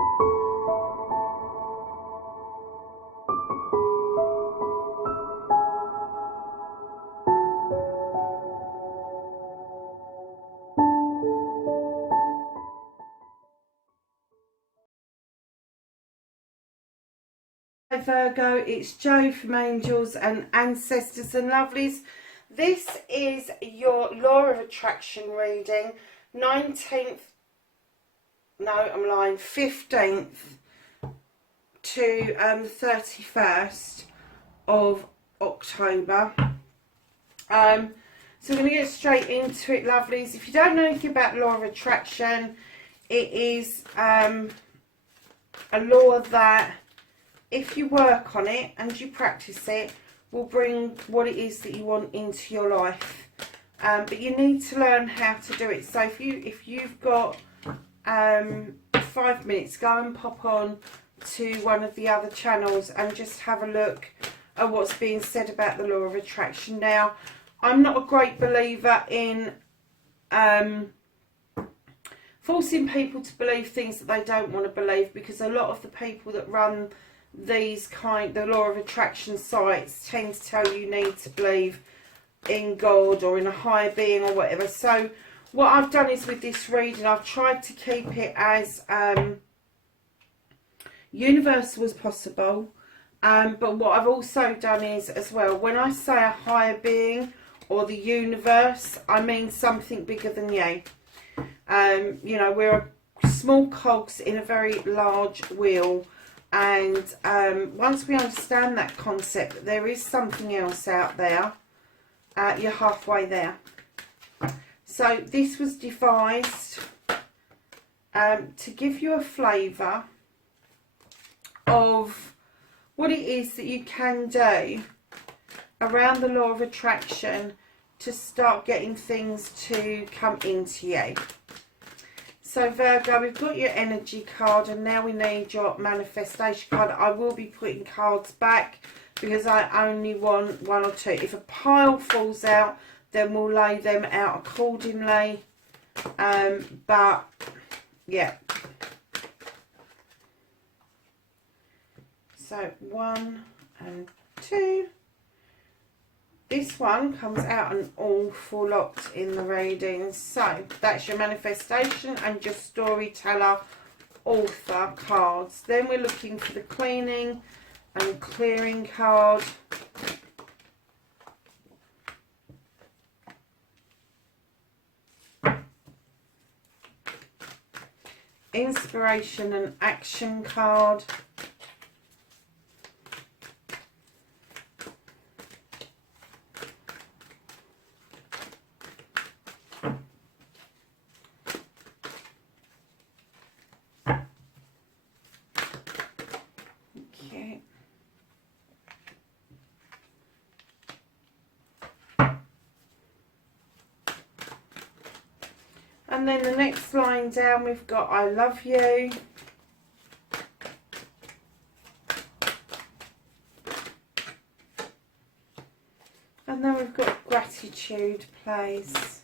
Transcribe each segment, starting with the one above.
Hi Virgo, it's Jo from Angels and Ancestors and Lovelies. This is your Law of Attraction reading, 15th to the 31st of October. So we're going to get straight into it, lovelies. If you don't know anything about Law of Attraction, it is a law that, if you work on it and you practice it, will bring what it is that you want into your life. But you need to learn how to do it. So if you've got 5 minutes, go and pop on to one of the other channels and just have a look at what's being said about the Law of Attraction. Now, I'm not a great believer in forcing people to believe things that they don't want to believe, because a lot of the people that run the Law of Attraction sites tend to tell you need to believe in God or in a higher being or whatever. So what I've done is, with this reading, I've tried to keep it as universal as possible. But what I've also done is, as well, when I say a higher being or the universe, I mean something bigger than you. You know, we're small cogs in a very large wheel. And once we understand that concept, that there is something else out there, you're halfway there. So this was devised to give you a flavour of what it is that you can do around the Law of Attraction to start getting things to come into you. So Virgo, we've got your energy card, and now we need your manifestation card. I will be putting cards back because I only want one or two. If a pile falls out, then we'll lay them out accordingly. But yeah. So 1 and 2. This one comes out an awful lot in the readings. So that's your manifestation and your storyteller author cards. Then we're looking for the cleaning and clearing card. Inspiration and action card. And then the next line down, we've got I love you. And then we've got gratitude, please.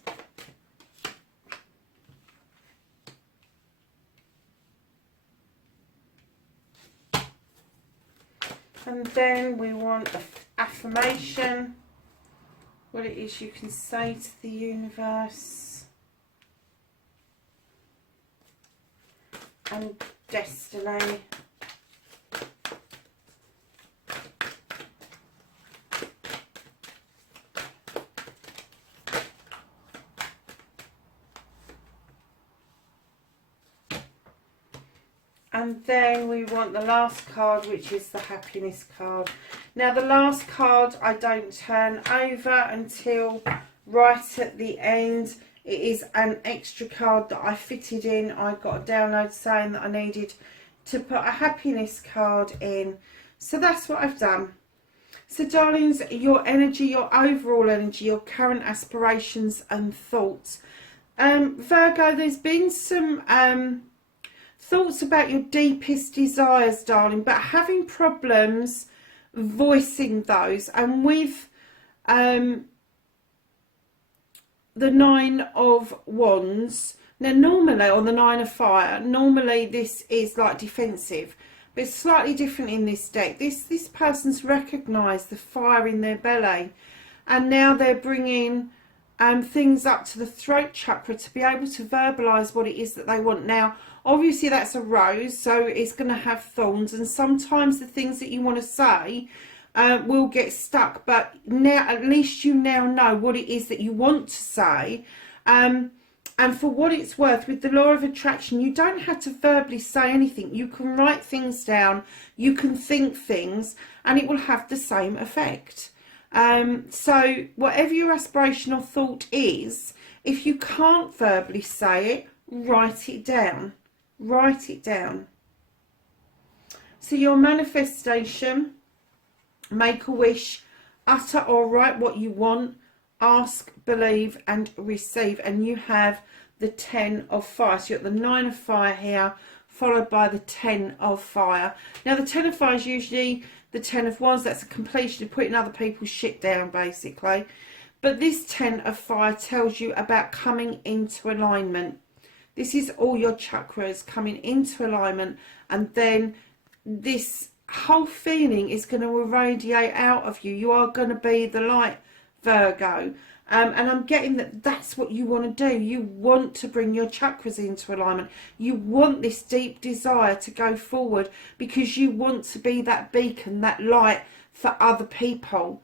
And then we want an affirmation, what it is you can say to the universe. And destiny. And then we want the last card, which is the happiness card. Now the last card I don't turn over until right at the end. It is an extra card that I fitted in. I got a download saying that I needed to put a happiness card in. So that's what I've done. So darlings, your energy, your overall energy, your current aspirations and thoughts. Virgo, there's been some thoughts about your deepest desires, darling, but having problems voicing those. And with the 9 of Wands, Now normally on the Nine of Fire, normally this is like defensive, but it's slightly different in this deck. This person's recognised the fire in their belly, and now they're bringing things up to the throat chakra to be able to verbalise what it is that they want. Now obviously that's a rose, so it's going to have thorns, and sometimes the things that you want to say will get stuck, but now at least you now know what it is that you want to say. And for what it's worth, with the law of attraction, you don't have to verbally say anything. You can write things down, you can think things, and it will have the same effect. So whatever your aspiration or thought is, if you can't verbally say it, write it down. Write it down. So your manifestation, make a wish, utter or write what you want, ask, believe and receive. And you have the 10 of fire. So you've got the 9 of fire here, followed by the 10 of fire. Now the 10 of fire is usually the 10 of wands. That's a completion of putting other people's shit down, basically. But this 10 of fire tells you about coming into alignment. This is all your chakras coming into alignment, and then this whole feeling is going to irradiate out of you. You are going to be the light, Virgo. And I'm getting that that's what you want to do. You want to bring your chakras into alignment. You want this deep desire to go forward because you want to be that beacon, that light for other people.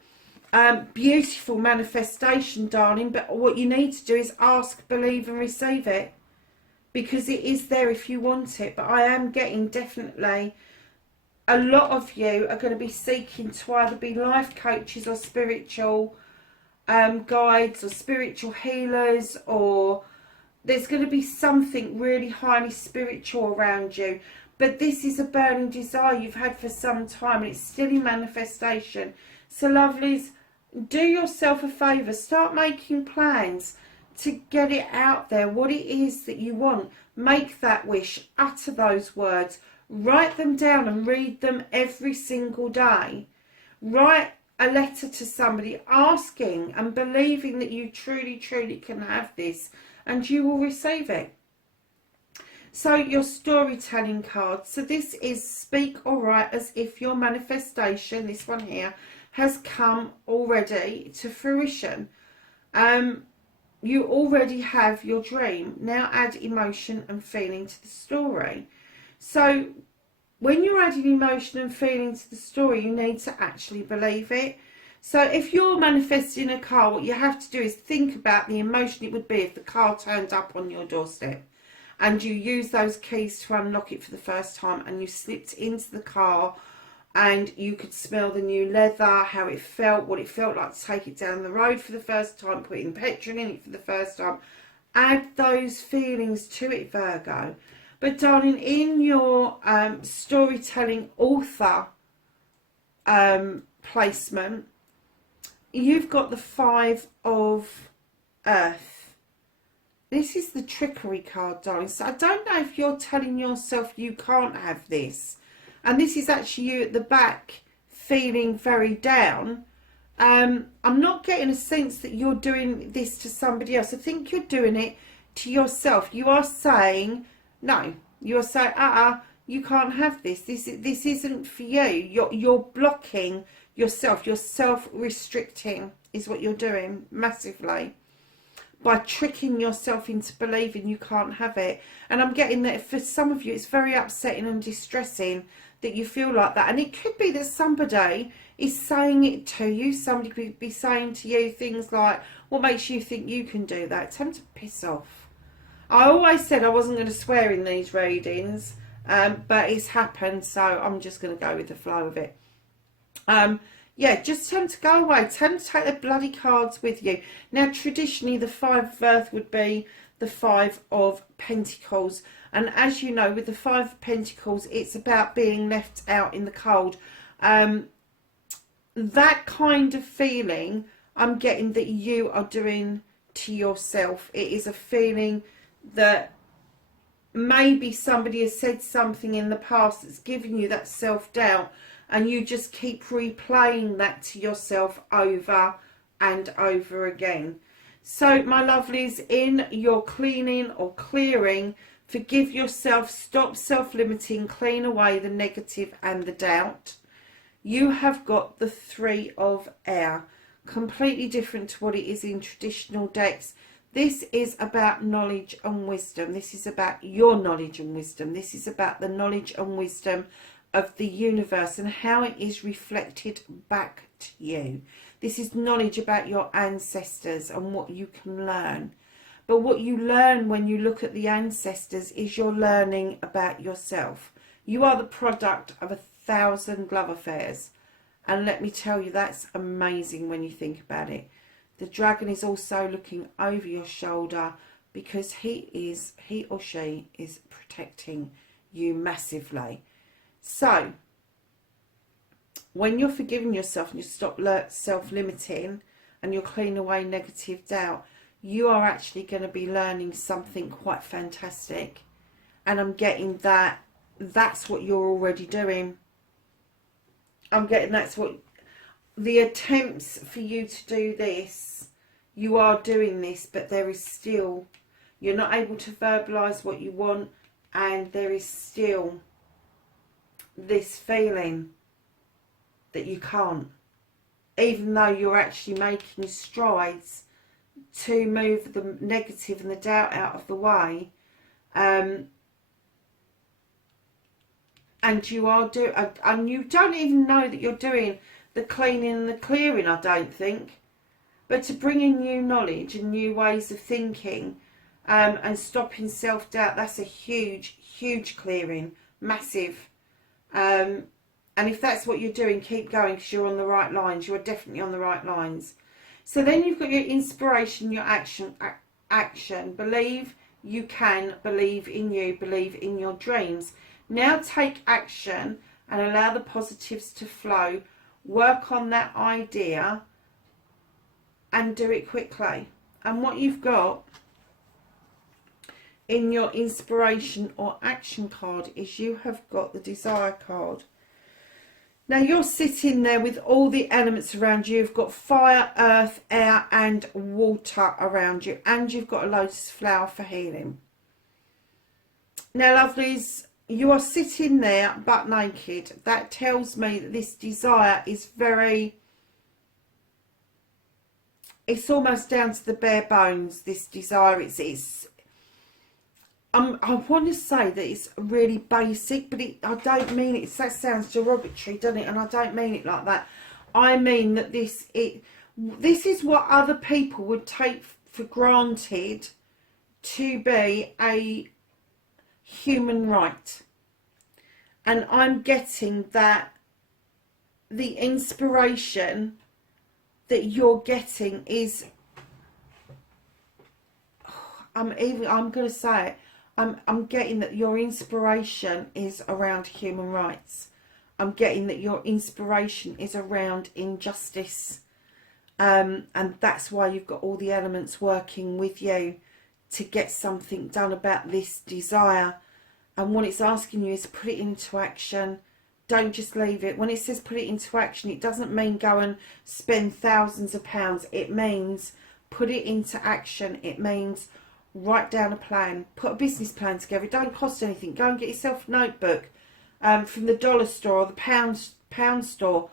Beautiful manifestation, darling. But what you need to do is ask, believe and receive it, because it is there if you want it. But I am getting definitely a lot of you are going to be seeking to either be life coaches or spiritual guides or spiritual healers, or there's going to be something really highly spiritual around you. But this is a burning desire you've had for some time, and it's still in manifestation. So lovelies, do yourself a favour, start making plans to get it out there, what it is that you want. Make that wish, utter those words, write them down and read them every single day. Write a letter to somebody asking and believing that you truly, truly can have this, and you will receive it. So your storytelling card. So this is speak or write as if your manifestation, this one here, has come already to fruition. You already have your dream. Now add emotion and feeling to the story. So when you're adding emotion and feeling to the story, you need to actually believe it. So if you're manifesting a car, what you have to do is think about the emotion it would be if the car turned up on your doorstep and you use those keys to unlock it for the first time, and you slipped into the car and you could smell the new leather, how it felt, what it felt like to take it down the road for the first time, putting petrol in it for the first time. Add those feelings to it, Virgo. But darling, in your storytelling author placement, you've got the 5 of Earth. This is the trickery card, darling. So I don't know if you're telling yourself you can't have this. And this is actually you at the back feeling very down. I'm not getting a sense that you're doing this to somebody else. I think you're doing it to yourself. You are saying, no, you're saying, you can't have this. This isn't for you. You're blocking yourself. You're self-restricting is what you're doing massively, by tricking yourself into believing you can't have it. And I'm getting that for some of you, it's very upsetting and distressing that you feel like that. And it could be that somebody is saying it to you. Somebody could be saying to you things like, what makes you think you can do that? Tell them to piss off. I always said I wasn't going to swear in these readings, but it's happened, so I'm just going to go with the flow of it. Yeah, just tell them to go away. Tell them to take their bloody cards with you. Now, traditionally, the 5 of Earth would be the 5 of Pentacles. And as you know, with the 5 of Pentacles, it's about being left out in the cold. That kind of feeling I'm getting that you are doing to yourself. It is a feeling that maybe somebody has said something in the past that's given you that self-doubt, and you just keep replaying that to yourself over and over again. So, my lovelies, in your cleaning or clearing, forgive yourself, stop self-limiting, clean away the negative and the doubt. You have got the 3 of air, completely different to what it is in traditional decks. This is about knowledge and wisdom. This is about your knowledge and wisdom. This is about the knowledge and wisdom of the universe and how it is reflected back to you. This is knowledge about your ancestors and what you can learn. But what you learn when you look at the ancestors is you're learning about yourself. You are the product of 1,000 love affairs. And let me tell you, that's amazing when you think about it. The dragon is also looking over your shoulder because he or she is protecting you massively. So, when you're forgiving yourself and you stop self-limiting and you're cleaning away negative doubt, you are actually going to be learning something quite fantastic. And I'm getting that that's what you're already doing. I'm getting that's what the attempts for you to do this, you are doing this, but there is still, you're not able to verbalise what you want, and there is still this feeling that you can't, even though you're actually making strides to move the negative and the doubt out of the way. And you are doing, and you don't even know that you're doing the cleaning and the clearing, I don't think. But to bring in new knowledge and new ways of thinking, and stopping self-doubt, that's a huge, huge clearing, massive. And if that's what you're doing, keep going, because you're on the right lines. You are definitely on the right lines. So then you've got your inspiration, your action. Believe you can, believe in you, believe in your dreams. Now take action and allow the positives to flow. Work on that idea and do it quickly. And what you've got in your inspiration or action card is you have got the desire card. Now you're sitting there with all the elements around you. You've got fire, earth, air and water around you. And you've got a lotus flower for healing. Now lovelies, you are sitting there butt naked. That tells me that this desire is very, it's almost down to the bare bones, this desire. I want to say that it's really basic, but I don't mean it. That sounds derogatory, doesn't it? And I don't mean it like that. I mean that this is what other people would take for granted to be a human right. And I'm getting that the inspiration that you're getting is, I'm going to say it, I'm getting that your inspiration is around human rights. I'm getting that your inspiration is around injustice. And that's why you've got all the elements working with you to get something done about this desire. And what it's asking you is put it into action. Don't just leave it. When it says put it into action, it doesn't mean go and spend thousands of pounds. It means put it into action. It means write down a plan. Put a business plan together. It don't cost anything. Go and get yourself a notebook from the dollar store or the pound store.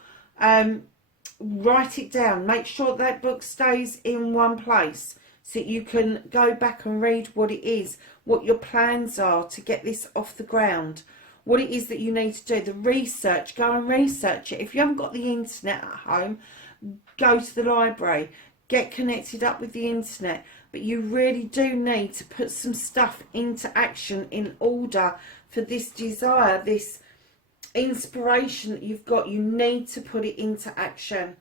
Write it down. Make sure that book stays in one place so you can go back and read what it is, what your plans are to get this off the ground, what it is that you need to do, the research. Go and research it. If you haven't got the internet at home, go to the library, get connected up with the internet. But you really do need to put some stuff into action in order for this desire, this inspiration that you've got. You need to put it into action.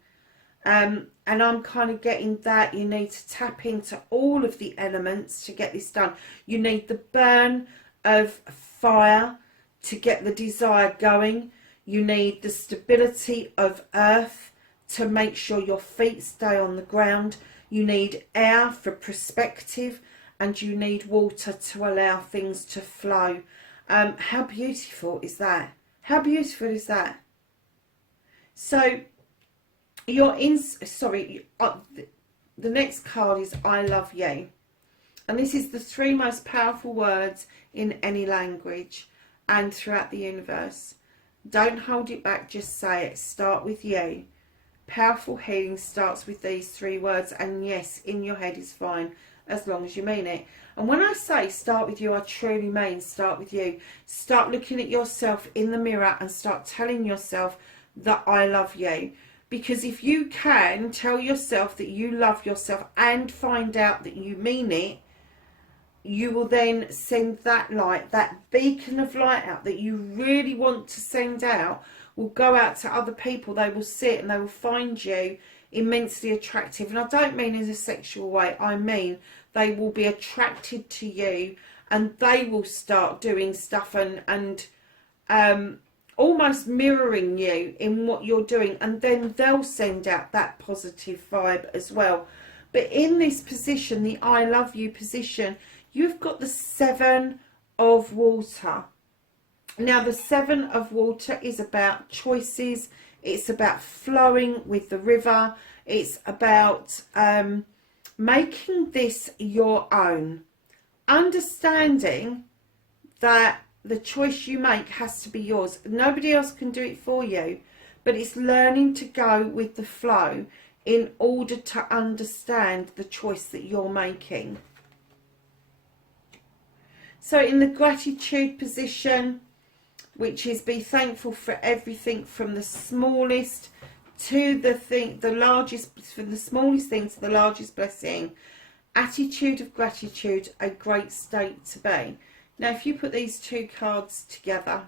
And I'm kind of getting that you need to tap into all of the elements to get this done. You need the burn of fire to get the desire going. You need the stability of earth to make sure your feet stay on the ground. You need air for perspective, and you need water to allow things to flow. How beautiful is that? How beautiful is that? So you're in, sorry, the next card is I love you. And this is the 3 most powerful words in any language and throughout the universe. Don't hold it back, just say it. Start with you. Powerful healing starts with these 3 words, and yes, in your head is fine as long as you mean it. And when I say start with you, I truly mean start with you. Start looking at yourself in the mirror and start telling yourself that I love you. Because if you can tell yourself that you love yourself and find out that you mean it, you will then send that light, that beacon of light out that you really want to send out, will go out to other people. They will see it and they will find you immensely attractive. And I don't mean in a sexual way, I mean they will be attracted to you, and they will start doing stuff and almost mirroring you in what you're doing, and then they'll send out that positive vibe as well. But in this position, the I love you position, you've got the 7 of water. Now the 7 of water is about choices. It's about flowing with the river. It's about making this your own. Understanding that the choice you make has to be yours. Nobody else can do it for you. But it's learning to go with the flow in order to understand the choice that you're making. So in the gratitude position, which is be thankful for everything from the smallest to the largest, from the smallest thing to the largest blessing. Attitude of gratitude, a great state to be. Now, if you put these 2 cards together,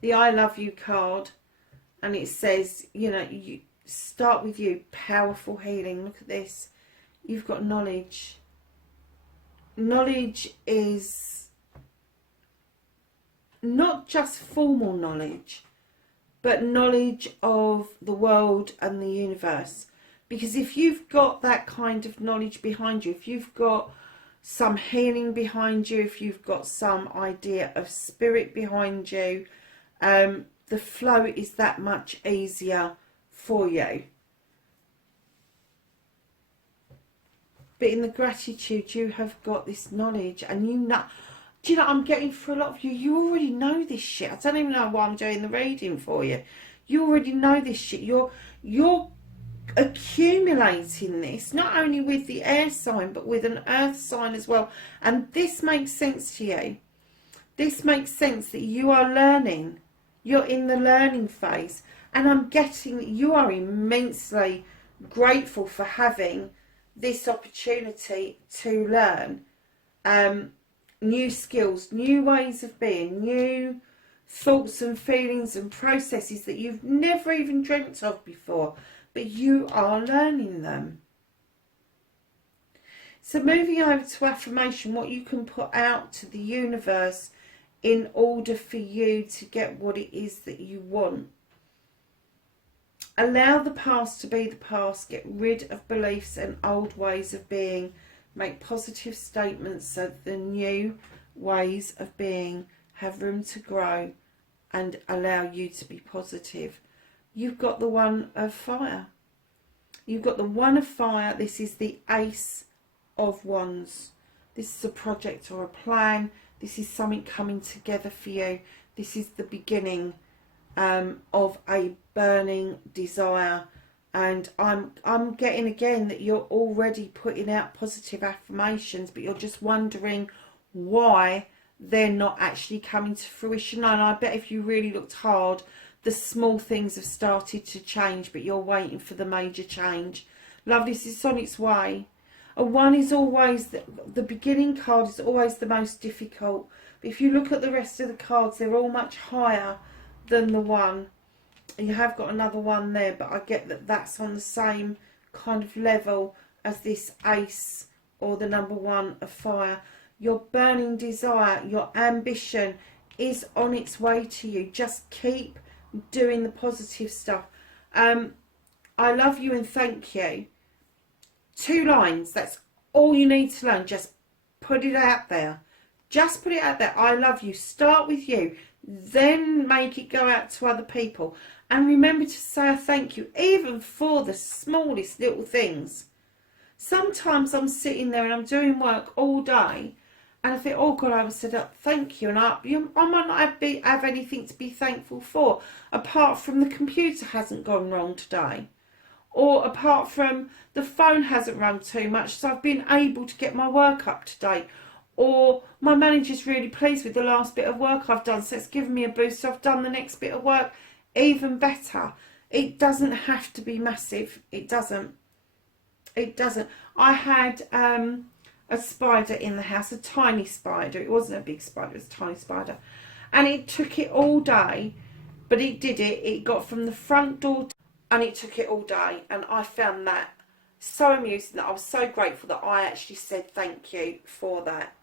the I love you card, and it says, you know, you start with you, powerful healing. Look at this. You've got knowledge. Knowledge is not just formal knowledge, but knowledge of the world and the universe. Because if you've got that kind of knowledge behind you, if you've got some healing behind you, if you've got some idea of spirit behind you, the flow is that much easier for you. But in the gratitude, you have got this knowledge, and you know, do you know, I'm getting for a lot of you, you already know this shit. I don't even know why I'm doing the reading for you. You already know this shit. You're accumulating this, not only with the air sign, but with an earth sign as well. And this makes sense to you. This makes sense that you are learning. You're in the learning phase. And I'm getting that you are immensely grateful for having this opportunity to learn new skills, new ways of being, new thoughts and feelings and processes that you've never even dreamt of before, but you are learning them. So moving over to affirmation, what you can put out to the universe in order for you to get what it is that you want. Allow the past to be the past. Get rid of beliefs and old ways of being. Make positive statements so that the new ways of being have room to grow and allow you to be positive. You've got the 1 of fire. You've got the 1 of fire. This is the Ace of Wands. This is a project or a plan. This is something coming together for you. This is the beginning of a burning desire. And I'm getting again that you're already putting out positive affirmations, but you're just wondering why they're not actually coming to fruition. And I bet if you really looked hard, the small things have started to change, but you're waiting for the major change. Love, this is on its way. A 1 is always, the beginning card is always the most difficult. But if you look at the rest of the cards, they're all much higher than the 1. You have got another 1 there, but I get that that's on the same kind of level as this Ace or the number 1 of fire. Your burning desire, your ambition is on its way to you. Just keep doing the positive stuff. I love you and thank you. 2 lines, that's all you need to learn. Just put it out there. Just put it out there. I love you. Start with you. then make it go out to other people. And remember to say a thank you, even for the smallest little things. Sometimes I'm sitting there and I'm doing work all day, and I think, oh God, I haven't said thank you, and I might not have anything to be thankful for, apart from the computer hasn't gone wrong today, or apart from the phone hasn't rung too much, so I've been able to get my work up to date, or my manager's really pleased with the last bit of work I've done, so it's given me a boost, so I've done the next bit of work even better. It doesn't have to be massive. It doesn't. It doesn't. I had a spider in the house, a tiny spider. It wasn't a big spider, it was a tiny spider. And it took it all day, but it did it. It got from the front door and it took it all day. And I found that so amusing, that I was so grateful that I actually said thank you for that.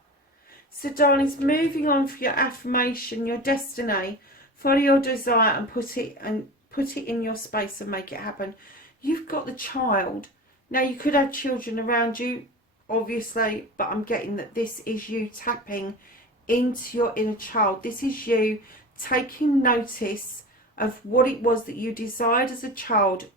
So darlings, moving on for your affirmation, your destiny, follow your desire and put it in your space and make it happen. You've got the child. Now you could have children around you, obviously, but I'm getting that this is you tapping into your inner child. This is you taking notice of what it was that you desired as a child,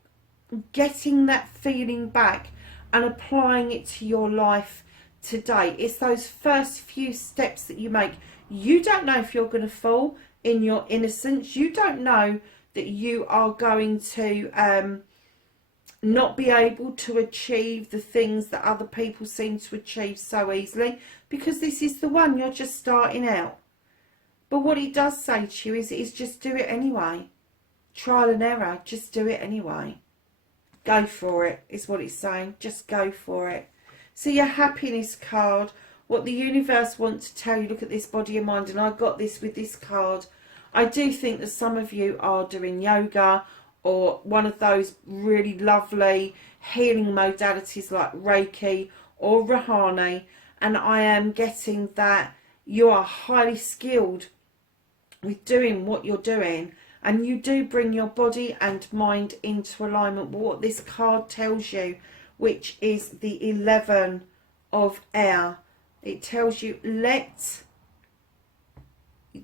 getting that feeling back and applying it to your life today. It's those first few steps that you make. You don't know if you're going to fall in your innocence. You don't know that you are going to not be able to achieve the things that other people seem to achieve so easily, because this is the one. You're just starting out. But what it does say to you is just do it anyway. Trial and error, just do it anyway. Go for it, is what it's saying. Just go for it. So your happiness card, what the universe wants to tell you, look at this, body and mind, and I got this with this card. I do think that some of you are doing yoga or one of those really lovely healing modalities like Reiki or Rahani, and I am getting that you are highly skilled with doing what you're doing, and you do bring your body and mind into alignment with what this card tells you, which is the 11 of air. It tells you, let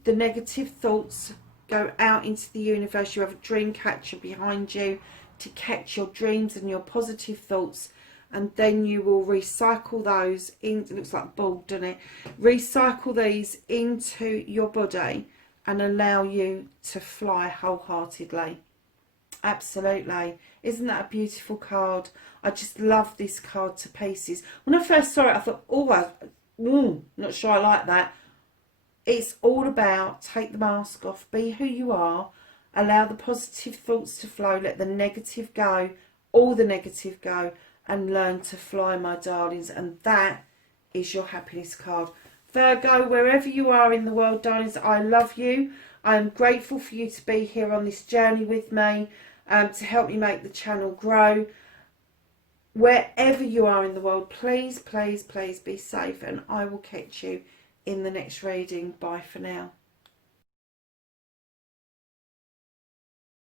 the negative thoughts go out into the universe. You have a dream catcher behind you to catch your dreams and your positive thoughts, and then you will recycle those in. It looks like a ball, doesn't it? Recycle these into your body and allow you to fly wholeheartedly. Absolutely. Isn't that a beautiful card? I just love this card to pieces. When I first saw it, I thought, oh, not sure I like that. It's all about take the mask off, be who you are, allow the positive thoughts to flow, let the negative go, all the negative go, and learn to fly, my darlings. And that is your happiness card. Virgo, wherever you are in the world, darlings, I love you. I am grateful for you to be here on this journey with me, to help me make the channel grow. Wherever you are in the world, please, please, please be safe, and I will catch you in the next reading. Bye for now.